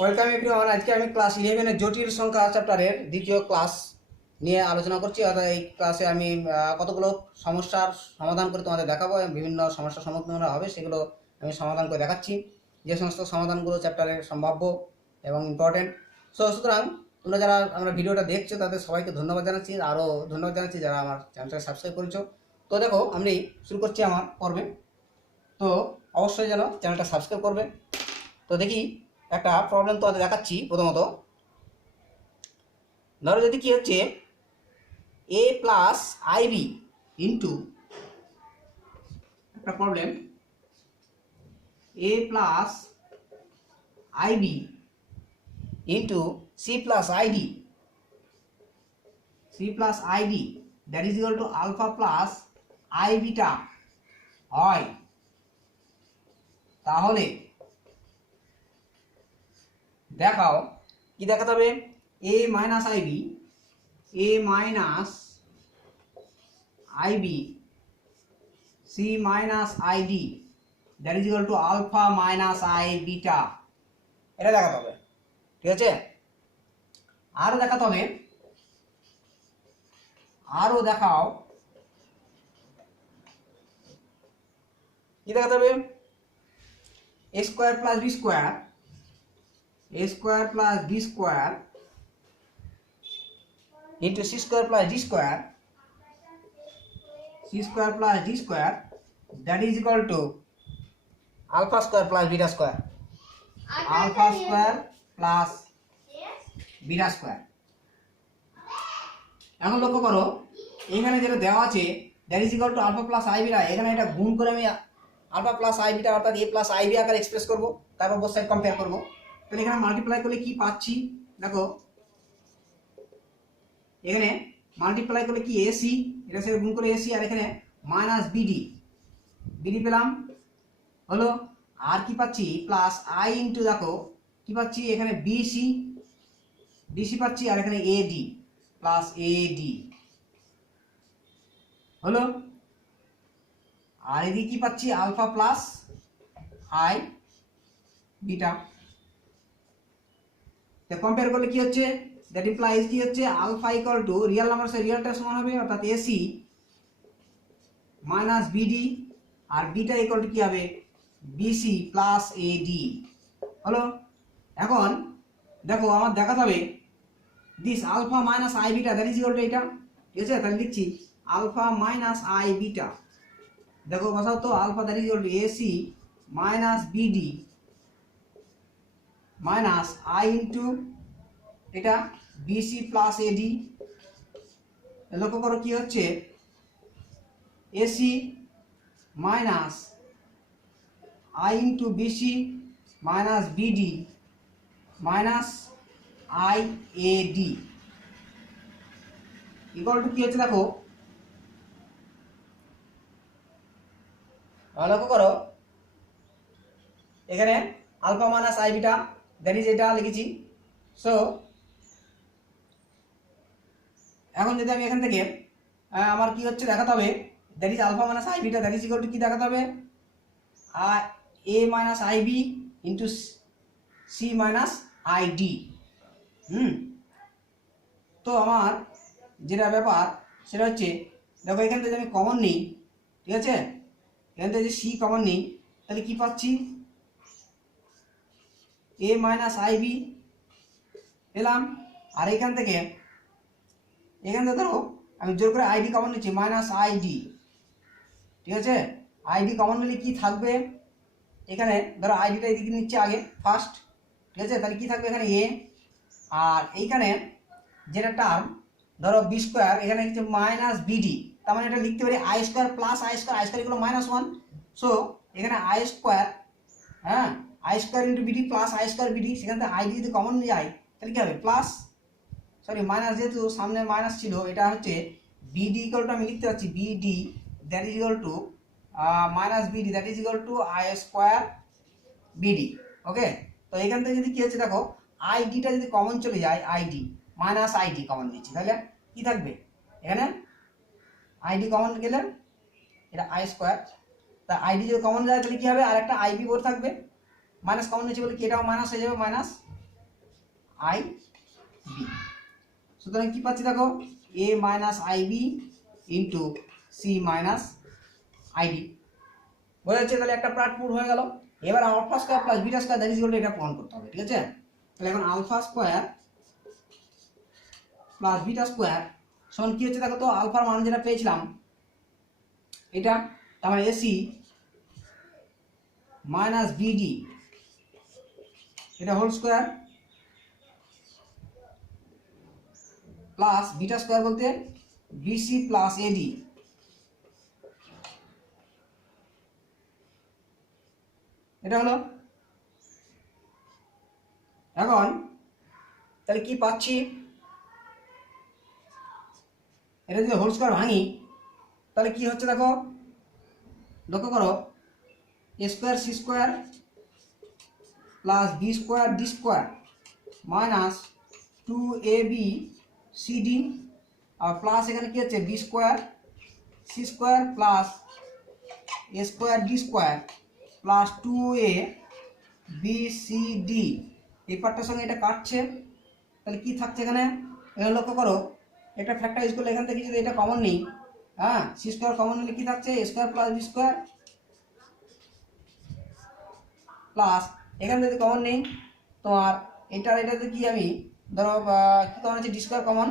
Welcome everyone. আজকে আমি class 11 এর জটিল সংখ্যা চ্যাপ্টারের দ্বিতীয় ক্লাস নিয়ে আলোচনা করছি। অর্থাৎ এই ক্লাসে আমি কতগুলো সমস্যার সমাধান করে তোমাদের দেখাবো এবং বিভিন্ন সমস্যার সম্মুখীন হবে সেগুলো আমি সমাধান করে দেখাচ্ছি, যে সমস্ত সমাধানগুলো চ্যাপ্টারের সম্ভাব্য এবং ইম্পর্টেন্ট। সুতরাং তোমরা যারা আমরা ভিডিওটা দেখছো তাদের সবাইকে ধন্যবাদ জানাচ্ছি, আরও ধন্যবাদ জানাচ্ছি যারা আমার চ্যানেলটাকে সাবস্ক্রাইব করেছো। তো দেখো, আমি শুরু করছি আমার পর্বে। তো অবশ্যই যেন চ্যানেলটা সাবস্ক্রাইব করবে। তো দেখি, একটা প্রবলেম তোমাদের দেখাচ্ছি। প্রথমত ধরো যদি কি হচ্ছে এ প্লাস আইবি ইন্টু, একটা problem, a plus i b into c plus i d, that is equal to alpha plus i beta হয়, তাহলে দেখাও কি দেখাতে হবে। A minus i b, c minus i d that is equal to alpha minus i beta, এটা দেখাতে হবে। ঠিক আছে, আরও দেখাতে হবে, আরও দেখাও কি দেখাতে হবে। A square plus B square, into c square plus D square, that is equal to alpha square plus beta square, এখন লক্ষ্য করো, এখানে যেটা দেওয়া আছে that is equal to alpha plus i beta, এখানে এটা গুণ করে আমি আলফা প্লাস আই বিটা অর্থাৎ এ প্লাস আই বি আকারে এক্সপ্রেস করবো, তারপর বোথ সাইড কম্পেয়ার করবো। তাহলে এখানে মাল্টিপ্লাই করলে কি পাচ্ছি দেখো, এখানে মাল্টিপ্লাই করলে কি এসি, এটা সাথে গুণ করে এসি, আর এখানে মাইনাস বিডি পেলাম হলো, আর কি পাচ্ছি প্লাস আই ইন্টু, দেখো কি পাচ্ছি এখানে বিসি পাচ্ছি, আর এখানে এডি প্লাস এডি হলো, আর এদিকে কি পাচ্ছি আলফা প্লাস আই বিটা। তো কম্পেয়ার করলে কি হচ্ছে, দ্যাট ইমপ্লাইজ কি হচ্ছে alpha equal to real number সে রিয়েলটা সমান হবে অর্থাৎ এসি মাইনাস বিডি, আর বিটা ইকুয়াল টু কি হবে বিসি প্লাস এডি হলো। এখন দেখো আমার দেখাতে হবে this alpha minus i beta that is equal to এটা, ঠিক আছে। তাহলে লিখছি আলফা মাইনাস আই বিটা, দেখো বসাও তো, alpha that is equal to AC minus BD minus i into এটা বিসি প্লাস এডি। লক্ষ্য করো কি হচ্ছে AC minus i into BC minus BD minus i AD equal to কি হচ্ছে দেখো, লক্ষ্য করো এখানে alpha minus i beta that is এটা লিখেছি। সো এখন যদি আমি এখান থেকে আমার কি হচ্ছে দেখাতে হবে, that is alpha minus i beta that is equal to কি দেখাতে হবে a minus i b into c minus i d. তো আমার যেটা ব্যাপার সেটা হচ্ছে দেখো, এখান থেকে আমি কমন নিই, ঠিক আছে, এখান থেকে যদি সি কমন নিই তাহলে কি পাচ্ছি এ মাইনাস আই বি পেলাম, আর এখান থেকে ধরো আমি জোর করে আইডি কমন নিচ্ছি মাইনাস আইডি, ঠিক আছে। আইডি কমন নিলে কি থাকবে, এখানে ধরো আইডিটা এদিকে নিচ্ছে আগে ফার্স্ট, ঠিক আছে। তাহলে কি থাকবে এখানে এ, আর এইখানে যেটা টার্ম ধরো বি স্কোয়ার, এখানে হচ্ছে মাইনাস বিডি, তার মানে এটা লিখতে পারি I square plus I square এগুলো মাইনাস ওয়ান। সো এখানে আই স্কোয়ার, হ্যাঁ, I square into BD plus I square BD, সেখান থেকে আইডি যদি কমন নিয়ে যায় তাহলে কি হবে প্লাস, সরি মাইনাস, যেহেতু সামনে মাইনাস ছিল, এটা হচ্ছে বিডি ইকুয়াল টু আমি লিখতে পাচ্ছি b d that is equal to minus b d that is equal to i square b d. Okay, তো এখান থেকে যদি কি হচ্ছে দেখো, আইডিটা যদি কমন চলে যায়, আইডি মাইনাস আইডি কমন নিচ্ছি, তাহলে কি থাকবে এখানে আইডি কমন গেলে এটা আই স্কোয়ার, তা আইডি যদি কমন যায় তাহলে কি হবে, আর একটা আইবি বোর থাকবে, মাইনাস কমন নিচ্ছে বলে কি এটাও মাইনাস হয়ে যাবে, মাইনাস আই বি। সুতরাং কি পাচ্ছি দেখো, a minus i b into c minus i d. বোঝা যাচ্ছে? তাহলে একটা পার্ট পুরো হয়ে গেল। এবার alpha square plus beta square that is equal to এটা প্রমাণ করতে হবে। ঠিক আছে? তাহলে এখন alpha square plus beta square সমান কি হচ্ছে দেখো তো, আলফার মান যেটা পেয়েছিলাম এটা, তার মানে এসি মাইনাস বিডি এটা whole square plus beta square বলতে বিসি প্লাস এডি। এটা হলো। এখন তাহলে কি পাচ্ছি, এটা যদি হোল স্কোয়ার ভাঙি তাহলে কি হচ্ছে দেখো, লক্ষ্য করো, a square c square plus B square d square minus 2ab cd আর প্লাস এখানে কি হচ্ছে b square c square plus a square d square plus 2abcd। এই পার্টটার সঙ্গে এটা কাটছে, তাহলে কি থাকছে এখানে, এখানে লক্ষ্য করো, একটা ফ্যাক্টরাইজ করলে এখান থেকে যদি এটা কমন নিই, হ্যাঁ সি স্কোয়ার কমন নিলে কি থাকছে, a square plus B square plus এখানে যদি কমন নেই তোমার এটার এটাতে কি আমি ধরো কি কমন আছে, d square common,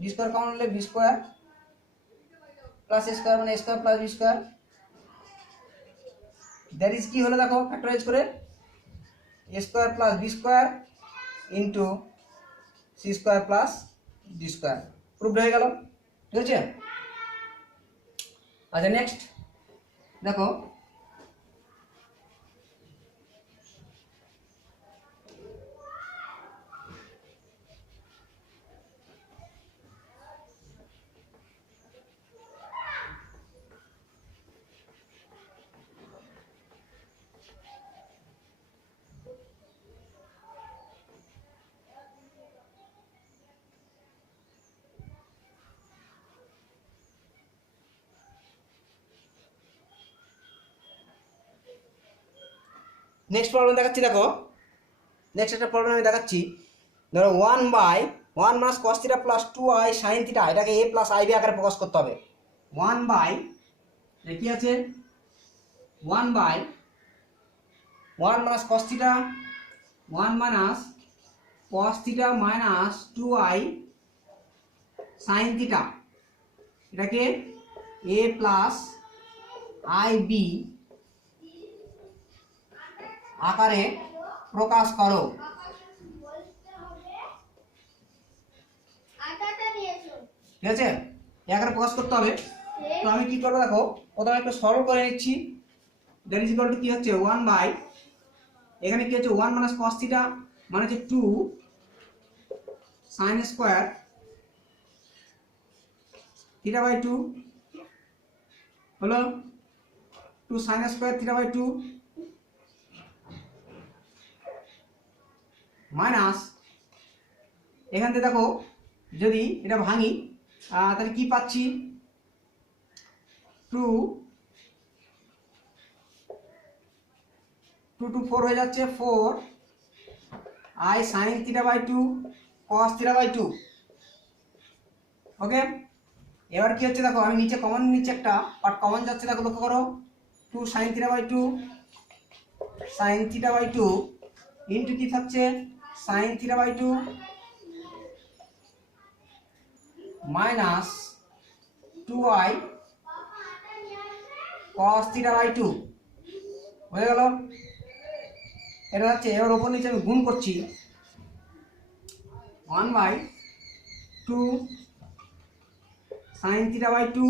d square common হলে b square plus a square মানে a square plus B square that is কি হলো দেখো, ফ্যাক্টরাইজ করে a square plus B square into c square plus D square. Proved হয়ে গেল। ঠিক আছে? আচ্ছা নেক্সট দেখো, নেক্সট প্রবলেম দেখাচ্ছি দেখো, নেক্সট একটা প্রবলেম আমি দেখাচ্ছি। ধরো 1/1 minus cos theta plus 2i sine theta, এটাকে a প্লাস আইবি আকারে প্রকাশ করতে হবে। 1/, কি আছে 1/1 minus cos theta 1 minus cos theta minus 2i sine theta, এটাকে a প্লাস আইবি আকারে প্রকাশ করো। ঠিক আছে? এই আকারে প্রকাশ করতে হবে। তো আমি কি করবো দেখো, প্রথমে একটু সরল করে নিচ্ছি। দ্যাট ইজ ইকুয়াল টু কি হচ্ছে 1/, এখানে কি হচ্ছে 1 মাইনাস কস থিটা মানে হচ্ছে 2 সাইন স্কোয়ার থিটা বাই 2 হলো 2 sine square theta by 2 minus, এখান থেকে দেখো যদি এটা ভাঙি তাহলে কি পাচ্ছি, 2 2 4 হয়ে যাচ্ছে 4 i sine theta by 2 cos theta by 2। Okay, এবার কি হচ্ছে দেখো, আমি নিচে কমন নিচে একটা পার্ট কমন যাচ্ছে দেখো, লক্ষ্য করো, 2 sine theta by 2 sine theta by 2 into কি থাকছে sine theta by 2 minus 2i cos theta by 2 হয়ে গেল। এটা হচ্ছে, এবার ওপর নিচে আমি গুণ করছি, 1/2 সাইন থিটা বাই 2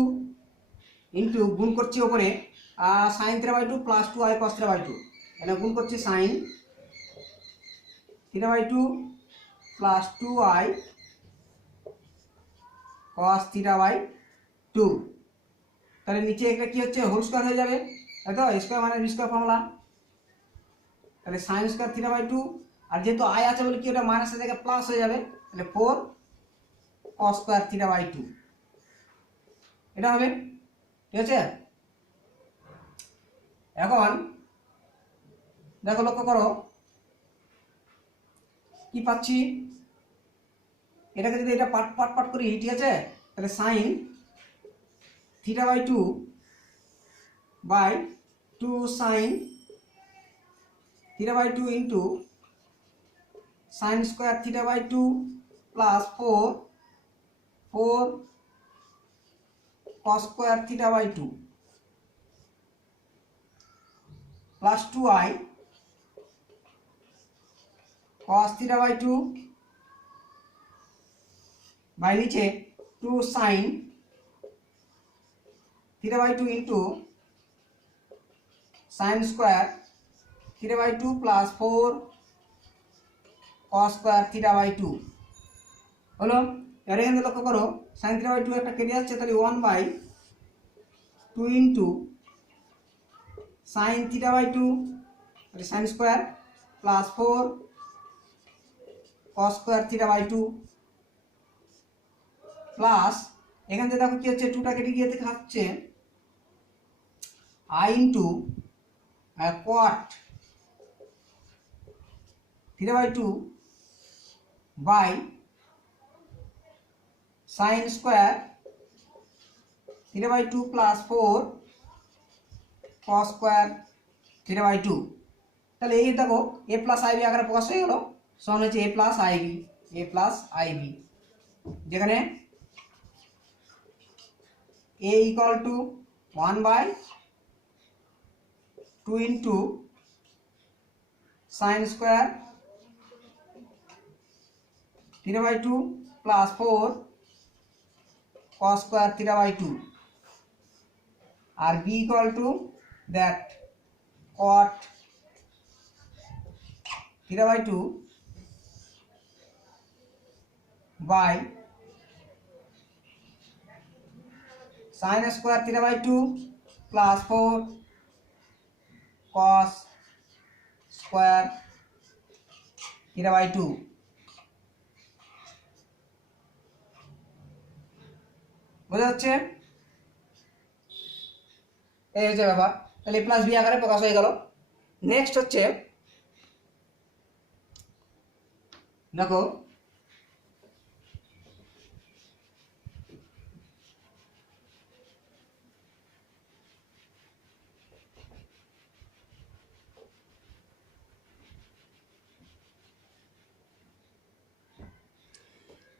ইন্টু গুণ করছি ওপরে sine theta by 2 plus 2i cos theta by 2, এটা গুণ করছি sine theta by 2 plus 2i cos theta by 2। তাহলে নিচে এটা কি হচ্ছে হোল স্কয়ার হয়ে যাবে, তাই তো, স্কয়ার মানে বি স্কয়ার ফর্মুলা। তাহলে সাইন স্কয়ার থিটা বাই 2, আর যেহেতু আই আছে বলে কি ওটা মাইনাসের জায়গায় প্লাস হয়ে যাবে, তাহলে 4 cos স্কয়ার থিটা বাই 2 এটা হবে। ঠিক আছে? এখন দেখো লক্ষ্য করো কি কি পাচ্ছি, এটাকে যদি এটা পার্ট পার্ট পার্ট করি, ঠিক আছে, তাহলে sine theta by two sine theta by two into sine square theta by two plus 4 cos square theta by two plus 2i cos theta by two by নিচে 2 sine theta by two into sine square theta by two plus 4 cos square theta by two হলো। এর এখানে লক্ষ্য করো sign theta by two একটা কেটে যাচ্ছে, তাহলে 1/2 into sine theta by two sine square plus 4 cos square theta by two plus এখান থেকে দেখো কি হচ্ছে, 2টা কেটে গিয়ে খাচ্ছে i into cot theta by two by sine square theta by two plus 4 cos square theta by two. তাহলে এই দেখো a প্লাস আইবি আকারে প্রকাশ হয়ে গেল, সমান হচ্ছে a প্লাস আইবি, যেখানে a equal to 1/2 into sine square theta by two plus 4 cos square theta by two, আর b equal to that cot theta by two by sine square theta by two plus 4 cos square theta by two. বোঝা যাচ্ছে? এই হচ্ছে ব্যাপার। তাহলে plus B আকারে প্রকাশ হয়ে গেল। নেক্সট হচ্ছে দেখো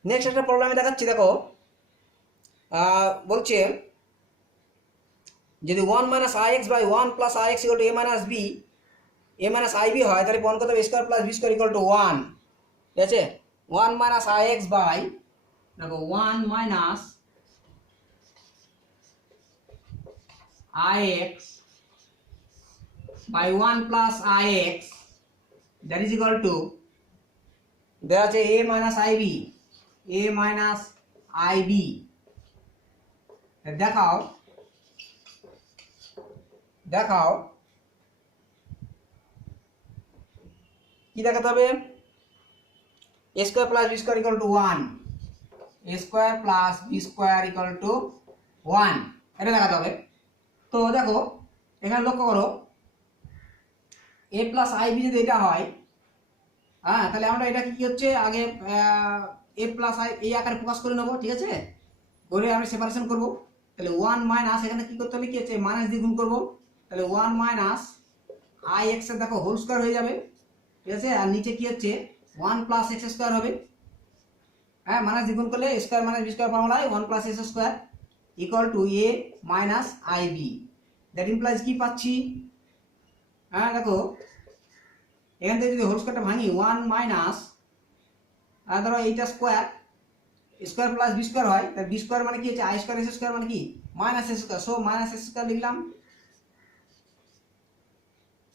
নেক্সট একটা প্রবলেম আমি দেখাচ্ছি। দেখো বলছে যদি 1 minus ix by 1 plus ix equal to a minus B হয়, তাহলে প্রমাণ করতে হবে square plus B square equal to 1। ঠিক আছে, 1 মাইনাস ix বাই দেখো 1 minus ix by 1 plus ix that is equal to দেওয়া আছে a মাইনাস আইবি। দেখাও কি দেখাতে হবে, a square plus B square equal to 1, a square plus B square equal to 1, এটা দেখাতে হবে। তো দেখো এখানে লক্ষ্য করো a প্লাস আইবি যদি এটা হয়, হ্যাঁ, তাহলে আমরা এটা কি হচ্ছে আগে a প্লাস আই এই আকারে প্রকাশ করে নেবো। ঠিক আছে, করে আমরা সেপারেশন করব। তাহলে 1 মাইনাস এখানে কি করতে হবে, কি হচ্ছে মাইনাস দিয়ে গুণ করবো। তাহলে 1 মাইনাস আই এক্স এর দেখো হোল স্কোয়ার হয়ে যাবে। ঠিক আছে, আর নিচে কি হচ্ছে 1 প্লাস এক্স স্কোয়ার হবে। হ্যাঁ, মাইনাস দিয়ে গুণ করলে square minus B square formula হয় 1 plus x square equal to a minus iB. That implies কি পাচ্ছি, হ্যাঁ দেখো এখান থেকে যদি হোল স্কোয়ারটা ভাঙি 1 মাইনাস ধরো এইটা স্কোয়ার প্লাস বি স্কোয়ার হয়, তাহলে বি স্কোয়ার মানে কি হচ্ছে আই স্কোয়ার এস স্কোয়ার মানে কি minus s square. So minus s square লিখলাম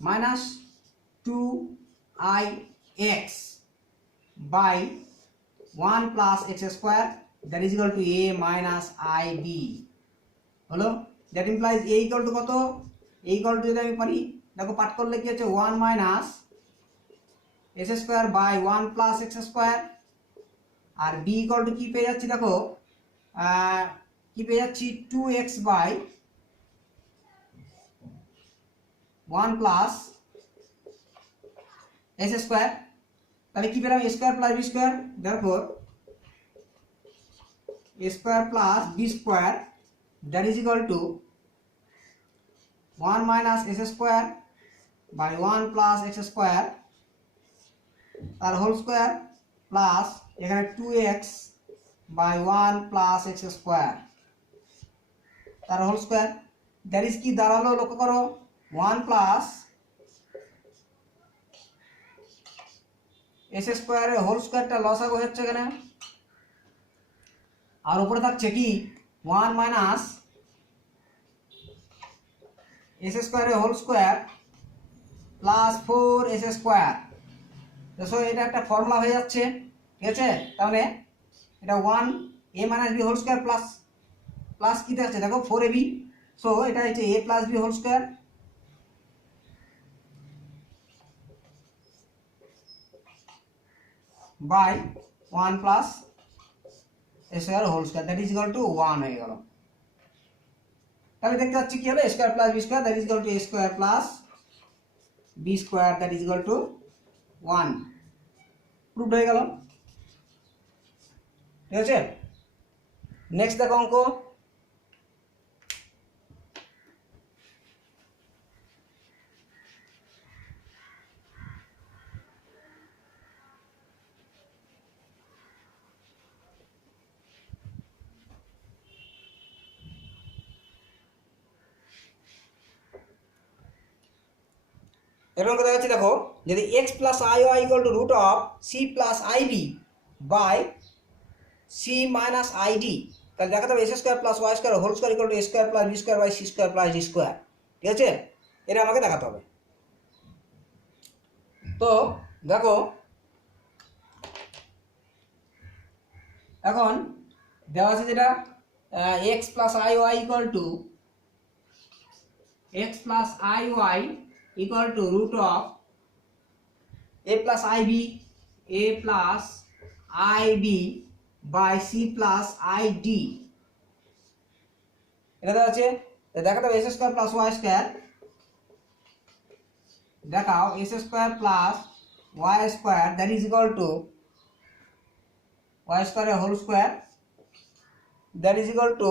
minus 2ix by 1 plus x square that is equal to a minus i b হলো। That implies a equal to কত, a equal to যদি আমি পারি দেখো পাঠ করলে কি হচ্ছে 1 minus s square by 1 plus x square, আর বি ইকুয়াল টু কি পেয়ে যাচ্ছি দেখো কি পেয়ে যাচ্ছি 2x by 1 plus S square তাহলে কি পেলাম, a square plus b square, therefore a square plus b square that is equal to 1 minus s square by 1 plus x square তার হোল স্কয়ার প্লাস এখানে 2x by 1 plus x square তার whole square that is কি দাঁড়ালো, লক্ষ্য করো 1 plus s স্কয়ারের whole স্কয়ারটা লসাগু হচ্ছে এখানে, আর উপরে থাকছে কি 1 মাইনাস s স্কয়ারের whole square plus 4s square. দেখো এটা একটা ফর্মুলা হয়ে যাচ্ছে, ঠিক আছে। তাহলে এটা 1 a minus b whole square plus plus কি থাকছে দেখো 4ab, সো এটা হচ্ছে a plus b whole square by 1 plus a square whole square that is equal to 1 হয়ে গেল। তাহলে দেখতে পাচ্ছি কি হলো, a square plus b square that is equal to a square plus b square that is equal to 1 proved হয়ে গেল, ঠিক আছে। নেক্সট দেখো অঙ্ক, এরকম কথা হচ্ছে দেখো, যদি x plus i Y equal to root of C plus iB by C minus iD, তাহলে দেখাতে হবে S square plus Y square whole square equal to A square plus B square by C square plus D square, ঠিক আছে। এটা আমাকে দেখাতে হবে। তো দেখো এখন দেওয়া আছে যেটা X plus i Y equal to x plus iy equal to root of a plus ib by c plus id, এটা দেওয়া আছে। দেখাতে হবে s square plus y square, দেখাও s square plus y square that is equal to y স্কয়ারের whole square that is equal to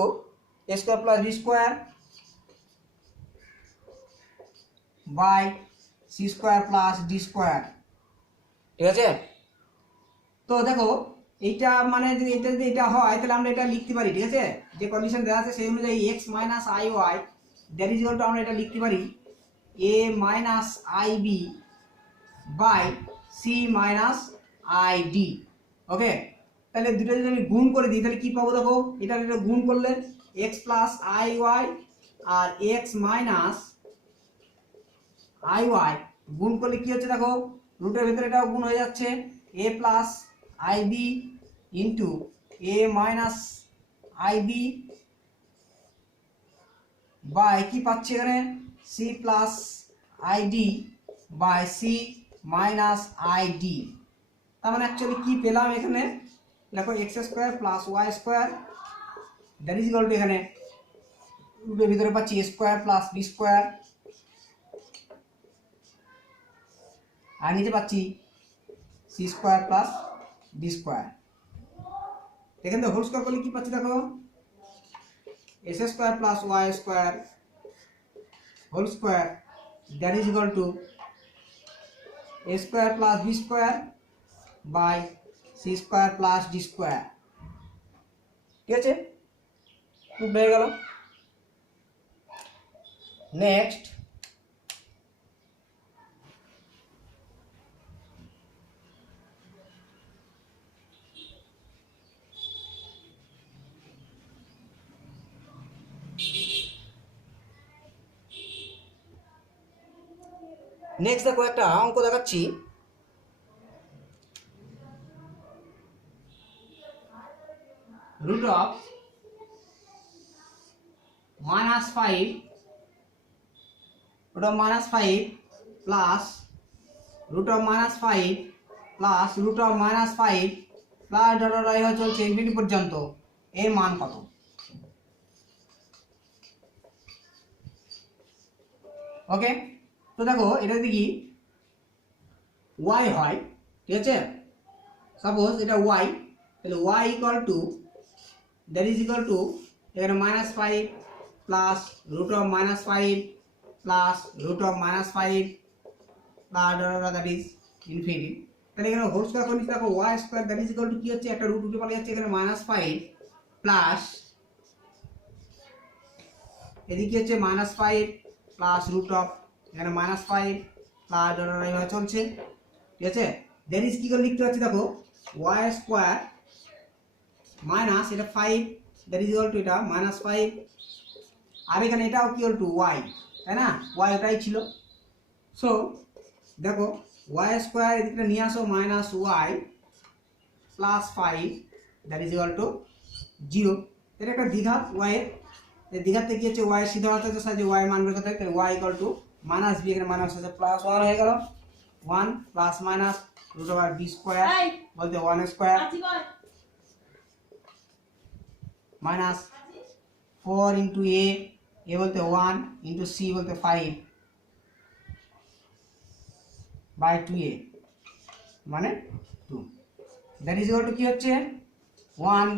a square plus b square by C square plus D square, ঠিক আছে। তো দেখো এইটা মানে যদি এটা যদি এটা হয় তাহলে আমরা এটা লিখতে পারি, ঠিক আছে। যে কন্ডিশন দেওয়া আছে সেই অনুযায়ী x minus i y that is equal to আমরা এটা লিখতে পারি a minus i b by C minus i d, okay. তাহলে দুটো যদি আমি গুণ করে দিই তাহলে কি পাবো দেখো, এটা গুণ করলে এক্স প্লাস আই ওয়াই আর এক্স মাইনাস আই ওয়াই গুণ করলে কি হচ্ছে দেখো, রুটের ভিতরে এটাও গুণ হয়ে যাচ্ছে a plus i b into a minus i b by কি পাচ্ছি এখানে c plus i d by C minus i d. তার মানে অ্যাকচুয়ালি কি পেলাম এখানে দেখো x square plus Y square that is equal to এখানে রুটের ভিতরে পাচ্ছি a square plus B square আর নিচে পাচ্ছি c square plus D square. এখান থেকে হোল স্কোয়ার করলে কি পাচ্ছি দেখো s square plus Y square whole square that is equal to A square plus B square by C square plus D square, ঠিক আছে। খুব হয়ে গেল। নেক্সট দেখো একটা অঙ্ক দেখাচ্ছি, root of -5 plus root of -5 plus root of -5 plus dollar চলছে ইনফিনিটি পর্যন্ত, এর মান কত? ওকে, তো দেখো এটা যদি y হয় ঠিক আছে। সাপোজ এটা ওয়াই, তাহলে Y equal to that is equal to এখানে -5 plus root of -5 plus root of -5 plus that is infinity. তাহলে এখানে হোল স্কয়ার করে নিতে দেখো Y square that is equal to কি হচ্ছে, একটা রুট উঠে পালিয়ে যাচ্ছে, এখানে -5 প্লাস এদিকে হচ্ছে -5 প্লাস রুট অফ এখানে -5 প্লাস এইভাবে চলছে, ঠিক আছে। দ্যাট ইজ কি করে লিখতে হচ্ছে দেখো ওয়াই স্কয়ার মাইনাস এটা 5 দ্যাট ইজ ইকুয়াল টু এটা -5 আর এখানে এটাও কি ইকুয়াল টু ওয়াই, তাই না, ওয়াই ওটাই ছিল। সো দেখো ওয়াই স্কয়ার এদিকটা নিয়ে আসো -y plus 5 that is equal two 0। এটা একটা দ্বিঘাত ওয়াই এর দ্বিঘাতে কি হচ্ছে ওয়াই সিধা হাতে সাহায্যে ওয়াই মান বের করতে হয়, তাহলে Y equal to minus B এখানে মাইনাস আছে প্লাস 1 হয়ে গেল, 1 plus minus root over B square বলতে 1 স্কয়ার মাইনাস 4 ইন্টু এ বলতে 1 ইন্টু সি বলতে 5 বাই 2a মানে 2 দ্যাট ইজ ইকুয়াল টু কি হচ্ছে 1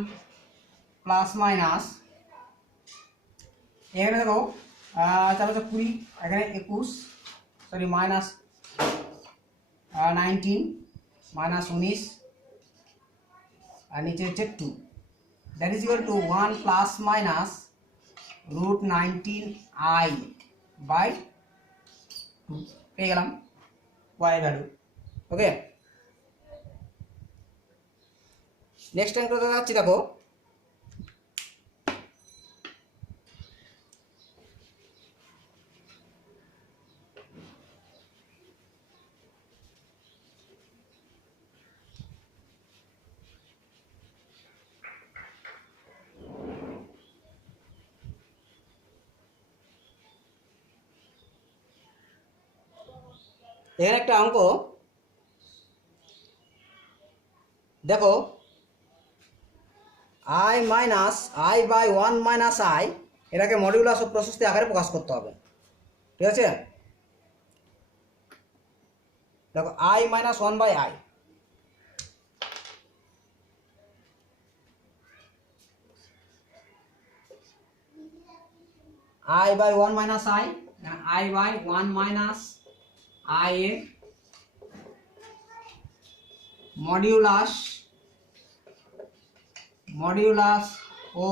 প্লাস মাইনাস এখানে দেখো 4×20 এখানে 21 সরি মাইনাস 19 মাইনাস 19 আর নিচে হচ্ছে 2 that is equal to 1 plus minus root 19i by 2 পেয়ে গেলাম y value. Okay, next time করতে যাচ্ছি দেখো এখানে একটা অঙ্ক দেখো i minus i by 1 minus i এটাকে মডিউলাস ও প্রশস্তি আকারে প্রকাশ করতে হবে, ঠিক আছে। দেখো i minus 1 by i i by 1 minus i by 1 minus i এ মডিউলাস ও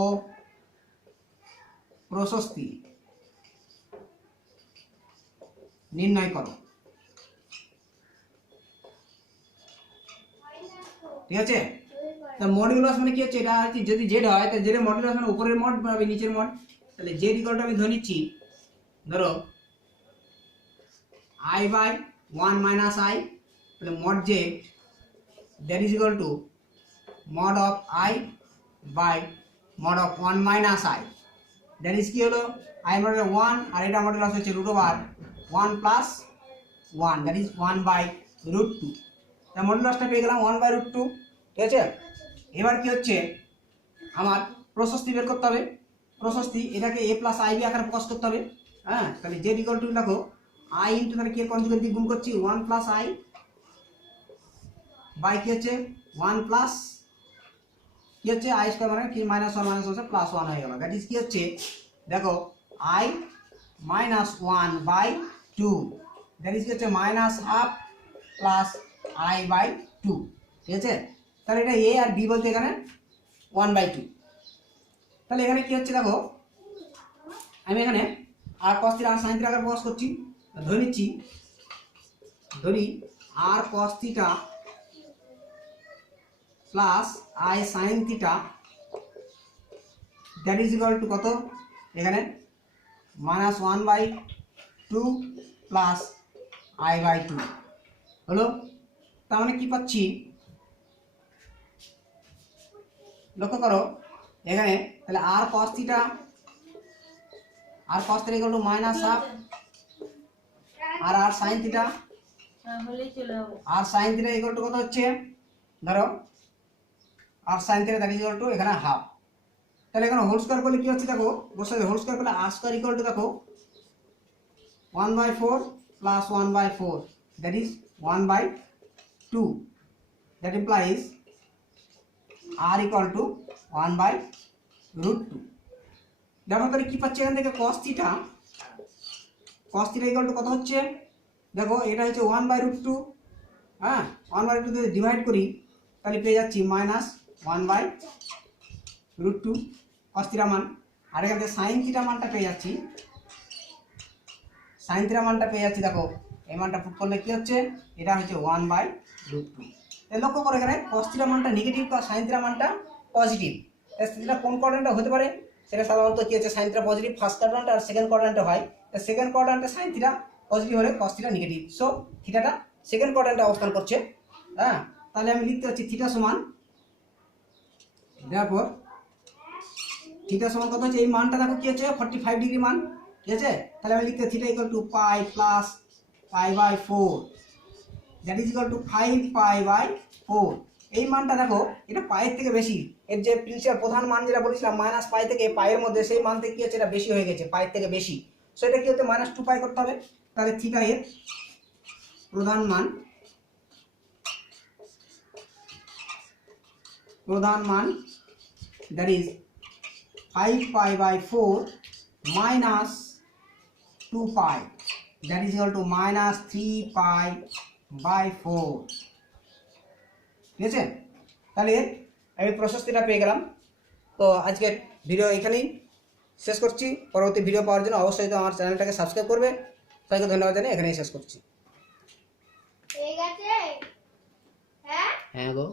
প্রশস্তি নির্ণয় করো, ঠিক আছে। তো মডিউলাস মানে কি হচ্ছে, এটা আর কি যদি জেড হয় তাহলে জেড এর মডিউলাস মানে উপরের মড বাই নিচের মড, তাহলে জেড ইকুয়ালটা আমি ধরে নিচ্ছি ধরো i বাই 1 মাইনাস i, তাহলে mod Z that is equal to mod of i by mod of 1 minus i, that is কি হলো i মডেল 1 আর এটা মডুলাস হচ্ছে root over 1 plus 1 that is 1 by root 2। তা মডুলাসটা পেয়ে গেলাম 1 বাই রুট 2, ঠিক আছে। এবার কি হচ্ছে আমার প্রশস্তি বের করতে হবে, প্রশস্তি এটাকে a প্লাস ib আকারে প্রকাশ করতে হবে, হ্যাঁ। তাহলে z ইকুয়াল টু দেখো i ইনটু তাহলে কি এর কনজুগেট দিয়ে গুণ করছি 1 প্লাস i বাই কি হচ্ছে 1 প্লাস কি হচ্ছে i স্কয়ার মানে কি মাইনাস 1 মাইনাস 1 প্লাস 1 হয়ে গেল, দ্যাট ইজ কি হচ্ছে দেখো i minus 1 by 2 that is কি হচ্ছে minus half plus i by 2, ঠিক আছে। তাহলে এটা a আর b বলতে এখানে 1 বাই 2। তাহলে এখানে কি হচ্ছে দেখো আমি এখানে r cos theta r sin theta আকারে প্রকাশ করছি, ধরে নিচ্ছি ধরি r cos theta plus i sin theta that is equal to কত, এখানে minus 1 by 2 plus i by 2 হলো। তার মানে কি পাচ্ছি লক্ষ্য করো এখানে, তাহলে r cos theta equal to minus half r sin theta equal to কত হচ্ছে ধরো r sin theta that is equal to এখানে হাফ। তাহলে এখানে হোল স্কয়ার করলে কি হচ্ছে দেখো বসে হোল স্কয়ার করলে r স্কয়ার ইকুয়াল টু দেখো 1 by 4 plus 1 by 4 that is 1 by 2 that implies r equal to 1/√2। দেখো তাহলে কি পাচ্ছি এখান থেকে cos থিটা ইকুয়াল টু কত হচ্ছে, দেখো এটা হচ্ছে 1/√2, হ্যাঁ 1/√2 দিয়ে ডিভাইড করি তাহলে পেয়ে যাচ্ছি -1/√2 cos থিটা মান। আর এখান থেকে sin থিটা মানটা পেয়ে যাচ্ছি, দেখো এই মানটা পুট করলে কি হচ্ছে, এটা হচ্ছে 1/√2। লক্ষ্য করে এখানে cos থিটা মানটা নেগেটিভ আর sin থিটা মানটা পজিটিভ। সেটা কোন কোয়াড্রেন্টে হতে পারে, সেটা সাধারণত কি হচ্ছে sin theta positive first quadrant আর সেকেন্ড কোয়াড্রেন্টে হয়। সেকেন্ড কোয়াড্রেন্টে sin থিটা পজিটিভ হলে cos থিটা নেগেটিভ, সো থিটাটা সেকেন্ড কোয়াড্রেন্টে অবস্থান করছে। হ্যাঁ তাহলে আমি লিখতে পাচ্ছি থিটা সমান, দেখো থিটা সমান কত হচ্ছে, এই মানটা দেখো কি হচ্ছে 45 ডিগ্রি মান, ঠিক আছে। তাহলে আমি লিখতে theta equal to pi plus π/4, that is equal to 5π/4। এই মানটা দেখো এটা পায়ের থেকে বেশি, এর যে প্রিন্সিপাল প্রধান মান যেটা বলেছিলাম -π থেকে পায়ের মধ্যে, সেই মান থেকে কি হচ্ছে এটা বেশি হয়ে গেছে, পায়ের থেকে বেশি। সো এটা কি হচ্ছে -2π করতে হবে। তাহলে থিটা এর প্রধান that is 5π/4 minus 2π, that is equal to -3π/4, ঠিক আছে। তাহলে আমি প্রশস্তিটা পেয়ে গেলাম। তো আজকে ভিডিও এখানেই শেষ করছি। পরবর্তী ভিডিও পাওয়ার জন্য অবশ্যই তো আমার চ্যানেলটাকে সাবস্ক্রাইব করবে। সবাইকে ধন্যবাদ জানিয়ে এখানেই শেষ করছি। হ্যাঁ গো।